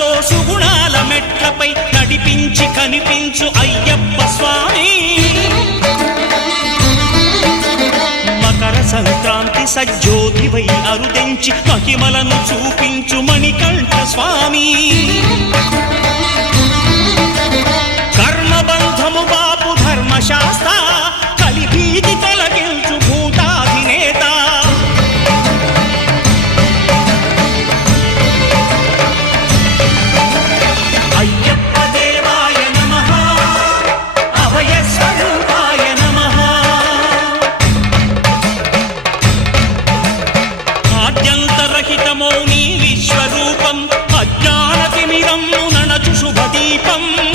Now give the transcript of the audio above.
సుఖాలతో సుగుణాల మెట్లపై నడిపించి కనిపించు అయ్యప్ప స్వామి. మకర సంక్రాంతి సజ్జోతివై అరుదెంచి మహిమలను చూపించు మణికంఠ స్వామి. కర్మబంధము బాపు ధర్మశాస్త్ర కలిభీతి తొలగించు భూతాధినేత. అయ్యప్ప దేవాయ నమః, అభయ స్వరూపాయ నమః. ఆద్యంతరహితమో నీ విశ్వరూపం, అజ్ఞానతిమిరం నణచు శుభదీపం.